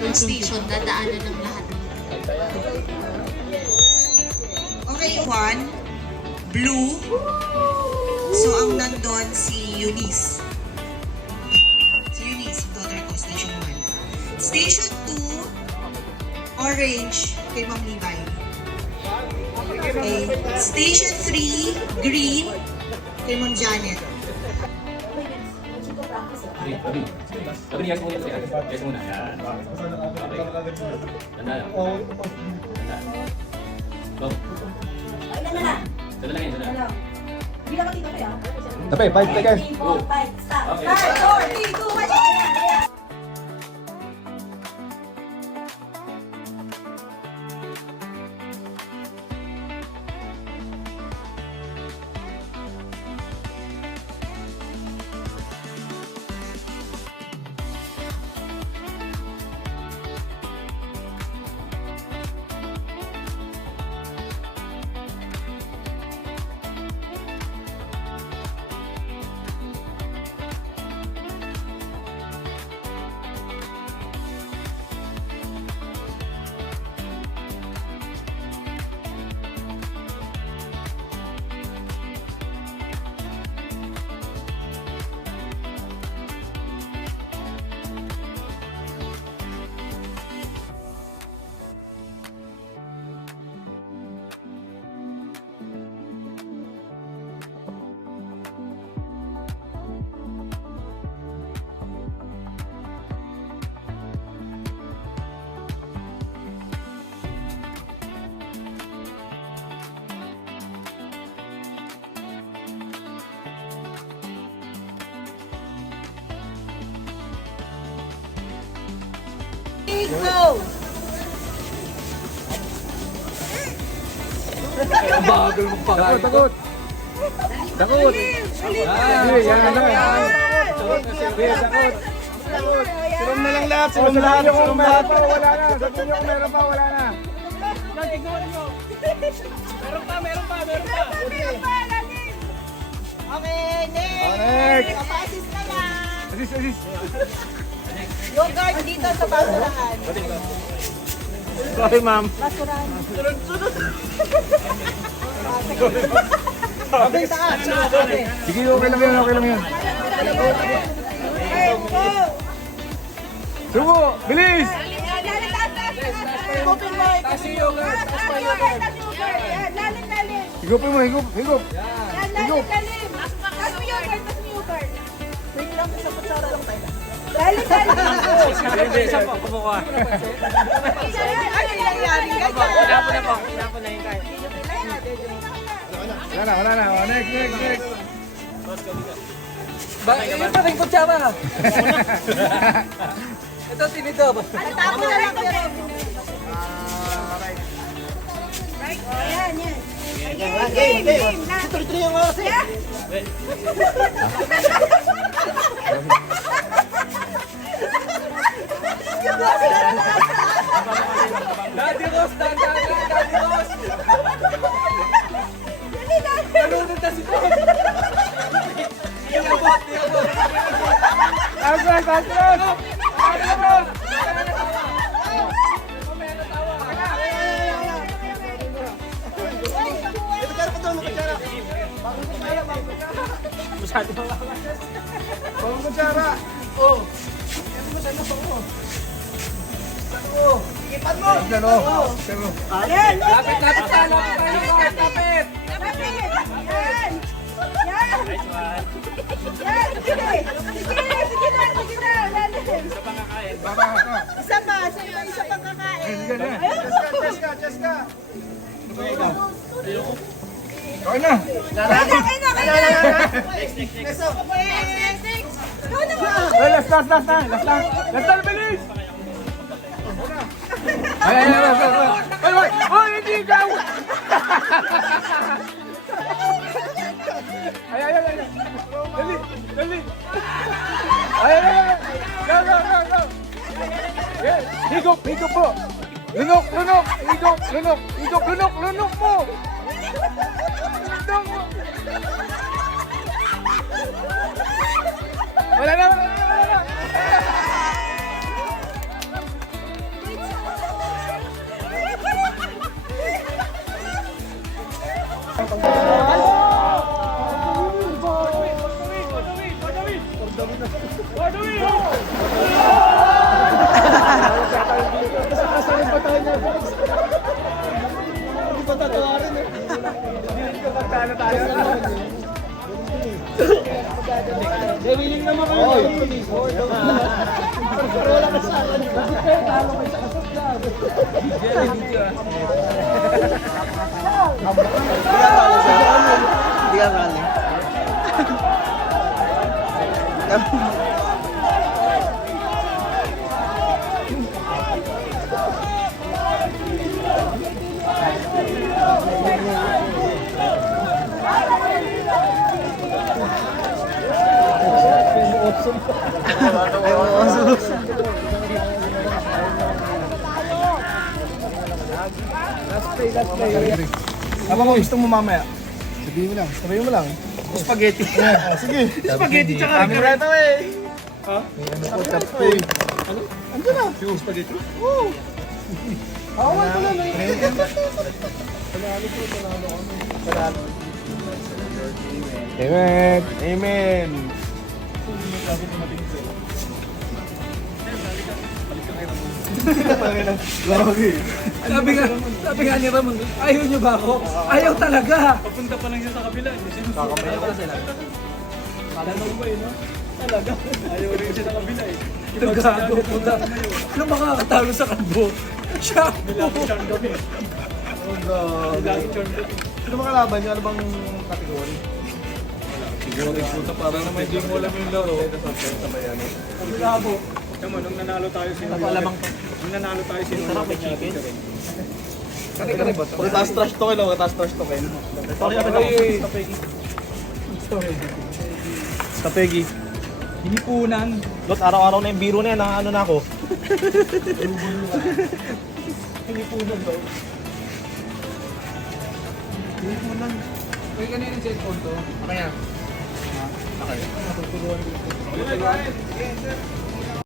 ng station, dadaanan ng lahat. Okay, 1, blue. So, ang nandun si Eunice. Si Eunice, yung daughter ko, station 1. Station 2, orange, kay Ma'am Levi. Okay. Station 3, green, kay Ma'am Janet. Sabi niya, yes muna kasi. Yes muna. Yan. Okay. Tanda lang. Tanda. Go. Tanda lang yan. Tanda. Bilang ka dito kaya? Tapi, 5 seconds. 5, stop. Okay. 5, 4, 3, 2, 1. Go! Bagal mo pa. Takot. Takot. Yan na lang. Takot. Sirom na lang lahat. Sirom na lahat. Sirom na lahat. Wala na. Sabihin nyo kung meron pa. Wala na. Meron pa. Okay, next. Next. Papasis na lang. Assist. Yogurt dito sa basurahan. Sorry, ma'am. Basurahan. Abing taas. Sige, okay lang yan. Okay lang yan. Okay, go. Subo. Bilis. Higupin mo. Taas yung yogurt. Taas pa yogurt. Yan, lalim. Higupin mo. Higup. Yan, lalim. Taas mo yogurt. Wait lang, isang kutsara lang tayo. Lalim. Hindi, isa po. Kumukuha. Ano nangyari? Hinapon na yung kahit. Wala na. Oh, next. Yung pa rin kutsara. Ito tinidor. Tapo na lang pero. Yan. Game. Tuloy-tuloy yung oras eh. Daddy Ross, Daddy Ross. Nalunod na si Tom. Agros. Bagong kutsara. Oh. Ipan mo. Yan. Lapit. Sige na. Lalim. Baba ka. Isa pang kakain. Jessica. Okay na. Next. Last na, bilis! Ay, hindi ikaw! Ay. Dali! Ay! Go! Higop po! Lunok! Lunok mo! Lunok mo! Wala na! Ano tayo? Willing naman kayo. Wala ka sa akin. Talo kayo sa kasapla. Hindi ka rally. Ano mo gusto mo mamaya? Sabihin mo lang. Spaghetti. Sige. Spaghetti tsaka camera ito eh. Ha? Ano? Andiyan na. Yung spaghetti? Oo. Ako man pala na eh. Panalo. Amen. Amen. Sabi nga ni Ramon, ayaw niyo ba ako? Ayaw talaga! Papunta pa lang siya sa kabila. Ayaw ka sila. Tanong ko eh, no? Talaga. Ayaw rin siya sa kabila eh. Nagkago, puta. Ano makakatalo sa kanbo? Siya! Lagi charm kami. Lagi charm kami. Sino mga kalaban niyo? Ano bang category? Siguro nagpunta para na may game mo lang yung laro. Ang labo. Tama, nung nanalo tayo sinubukan. Nung nanalo tayo sinubukan niya rin. Pagkataas trash to kayo, pagkataas trash to kayo. Kapegi. Hinipunan. Lot, araw-araw na yung biro na yan, ano na ako. Uy, kanina yung cellphone to. Ano yan? Okay.